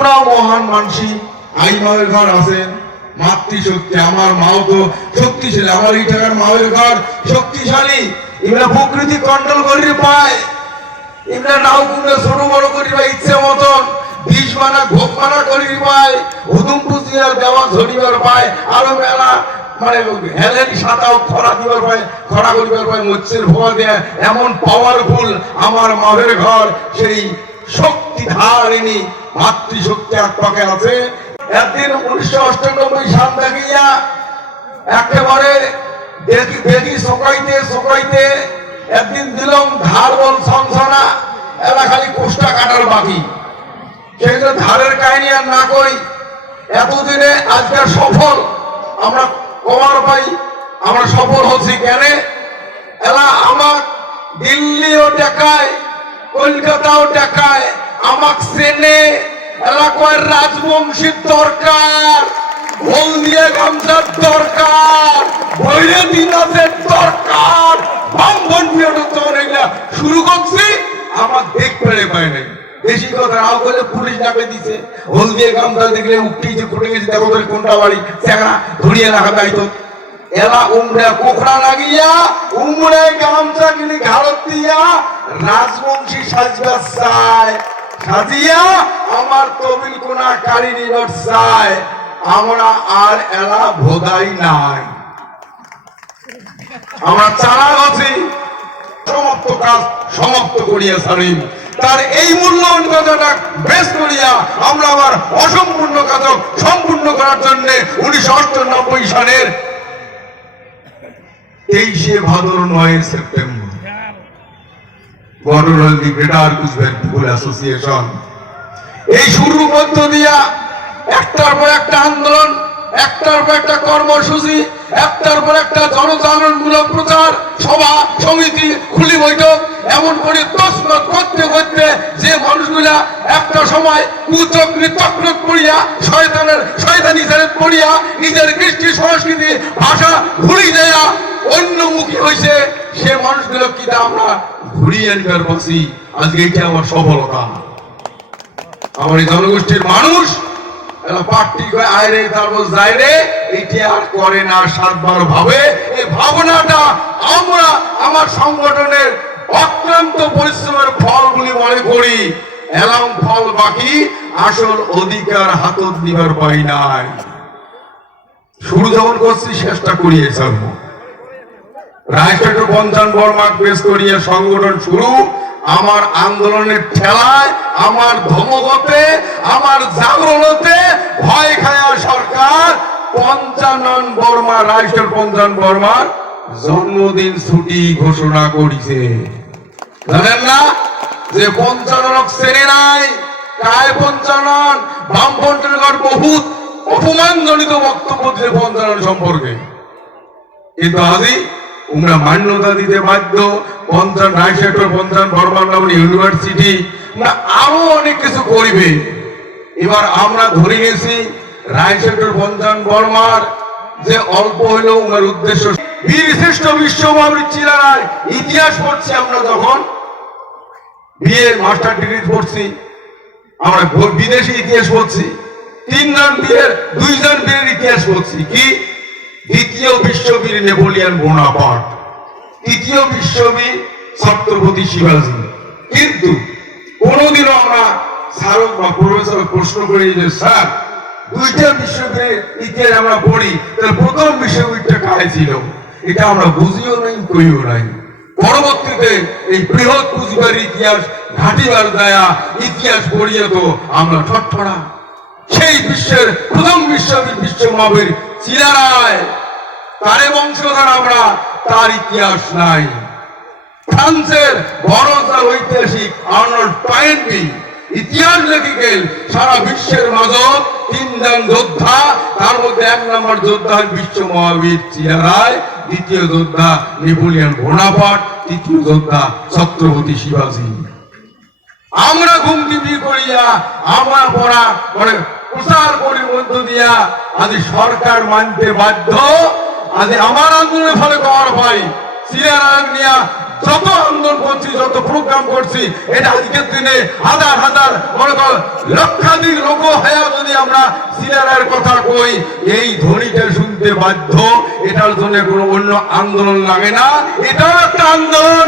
তোমরাও মহান মানসি আই মায়ের ঘর আছেন মাতৃশক্তি আমার মাও তো শক্তিশালী আমার এই টাকার মায়ের ঘর শক্তিশালী। এগুলা প্রকৃতি কন্ট্রোল করি পায়। এগুলা নাও কুমড়ে ছোট বড় করি বা ইচ্ছে মতন। বিষ মানা ঘোপ মানা করি পায়। হুদুম পুজিয়ার দেওয়া ধরিবার পায়। আরও মেলা মানে হেলেন সাঁতাও খরা দিবার পায় খরা করিবার পায় মৎস্যের ভোয়া দেয়। এমন পাওয়ারফুল আমার মায়ের ঘর সেই শক্তি ধারিণী মাতৃশক্তি এক পাকে আছে। একদিন উনিশশো অষ্টানব্বই সাল দেখিয়া একেবারে দেখি দেখি সকাইতে সকাইতে একদিন দিলাম ধার বল সংসনা এলা খালি কোষ্টা কাটার বাকি। জন্য ধারের কাহিনী আর না করি এতদিনে আজকে সফল, আমরা কমার পাই, আমরা সফল হচ্ছি কেন? এলা আমার দিল্লিও টাকায় কলকাতাও টাকায় আমাক সেনে এলাকার রাজবংশীর দরকার গামছার দরকার বৈরে দিনাজের দরকার বামবন এগুলা শুরু করছি আমার দেখ পেরে পায় নাই। বেশি কথা নাও করলে পুলিশ ডাকে দিছে। হোল দিয়ে গামছা দেখলে উঠিয়েছে ফুটে গেছে, দেখো কোনটা বাড়ি চেংড়া ধরিয়ে রাখা দায়িত্ব এলা উমড়ে কোখড়া লাগিয়া উমড়ে গামছা কিনে ঘাড়ত দিয়া রাজবংশী সাজবা চায়। সাজিয়া আমার তবিল কোনা কারি নিবার চায়। আমরা আর এলা ভোদাই নাই। আমরা চারা আছি সমাপ্ত কাজ সমাপ্ত করিয়া সারিম তার এই মূল্যবান কথাটা বেশ করিয়া আমরা আবার অসম্পূর্ণ কাজ সম্পূর্ণ করার জন্য উনিশশো সালের তেইশে ভাদর নয় সেপ্টেম্বর। বড়হলদি গ্রেটার কুচবিহার পিপুল অ্যাসোসিয়েশন। এই শুরুর মধ্য দিয়া একটার পর একটা আন্দোলন, একটার পর একটা কর্মসূচি, একটার পর একটা জনজাগরণমূলক প্রচার, সভা, সমিতি, খুলি বৈঠক, এমন করে তসনত করতে করতে যে মানুষগুলা একটা সময় কুচক্রি চক্র করিয়া শয়তানের, শয়তানি পড়িয়া, নিজের কৃষ্টি সংস্কৃতি, ভাষা ভুলি দেয়া অন্যমুখী হয়েছে সে মানুষগুলো কি আমরা ঘুরিয়ে আনবার আজকে এইটা আমার সফলতা। আমার এই জনগোষ্ঠীর মানুষ এটি সংগঠনের পরিশ্রমের ফলগুলি মনে করি। এলাম ফল বাকি, আসল অধিকার হাতত পাই নাই। শুরু যখন করছি, শেষটা করিয়ে রায়চট্ট পঞ্চান বর্মাক পেশ করিয়ে সংগঠন শুরু। আমার আন্দোলনের ঠেলায়, আমার ধমকতে, আমার জাগরণতে ভয় খায়া সরকার। পঞ্চানন বর্মা রায়চট্ট পঞ্চান বর্মার জন্মদিন ছুটি ঘোষণা করিছে। জানেন না যে পঞ্চাননক শ্রেণি নাই? কায় পঞ্চানন? বামপন্থের বহুত অপমানজনিত বক্তব্য দিলে পঞ্চানন সম্পর্কে। কিন্তু আজি তোমরা মান্যতা দিতে বাধ্য। পঞ্চান রায়শেখর পঞ্চান বর্মান ইউনিভার্সিটি না, আরও অনেক কিছু করিবে। এবার আমরা ধরে গেছি রায়শেখর পঞ্চান বর্মার যে অল্প হইলেও উনার উদ্দেশ্য। বীর শ্রেষ্ঠ বিশ্বমহাবীর চিরার ইতিহাস পড়ছি আমরা যখন। বিয়ের মাস্টার ডিগ্রি পড়ছি। আমরা বিদেশি ইতিহাস পড়ছি। তিনজন বীরের দুইজন বীরের ইতিহাস পড়ছি। কি? দ্বিতীয় বিশ্ববীর নেপোলিয়ান বোনাপার্ট। তৃতীয় বিশ্ববীর ছত্রপতি শিবাজী। কিন্তু কোনোদিনও আমরা স্মারক বা প্রফেসর প্রশ্ন করি যে, স্যার, দুইটা বিশ্ববীরের ইতিহাস আমরা পড়ি, তাহলে প্রথম বিশ্ববীরটা কায় ছিল? এটা আমরা বুঝিও নাই কইও নাই। পরবর্তীতে এই বৃহৎ পুঁজিবার ইতিহাস ঘাটিবার দেয়া ইতিহাস পড়িয়ে তো আমরা ঠট্টড়া সেই বিশ্বের প্রথম বিশ্ববীর, বিশ্ব মহাবীর চিরারায় তারে বংশধর আমরা, তার ইতিহাস নাই। ফ্রান্সের তার ঐতিহাসিক আর্নল্ড পাইনবি ইতিহাস লেখি গেল সারা বিশ্বের নজর তিনজন যোদ্ধা, তার মধ্যে এক নম্বর যোদ্ধা বিশ্ব মহাবীর চিরারায় দ্বিতীয় যোদ্ধা নেপোলিয়ান বোনাপাট তৃতীয় যোদ্ধা ছত্রপতি শিবাজী। আমরা ঘুম করিয়া, আমরা পড়া মানে প্রচার করি মধ্য দিয়া আজ সরকার মানতে বাধ্য। আজ আমার আন্দোলনের ফলে কর ভাই সিরিয়ার নিয়া যত আন্দোলন করছি, যত প্রোগ্রাম করছি, এটা আজকের দিনে হাজার হাজার, মনে কর, লক্ষাধিক লোক হয়ে যদি আমরা সিলারের কথা কই, এই ধ্বনিটা শুনতে বাধ্য, এটার জন্য কোনো অন্য আন্দোলন লাগে না। এটাও একটা আন্দোলন।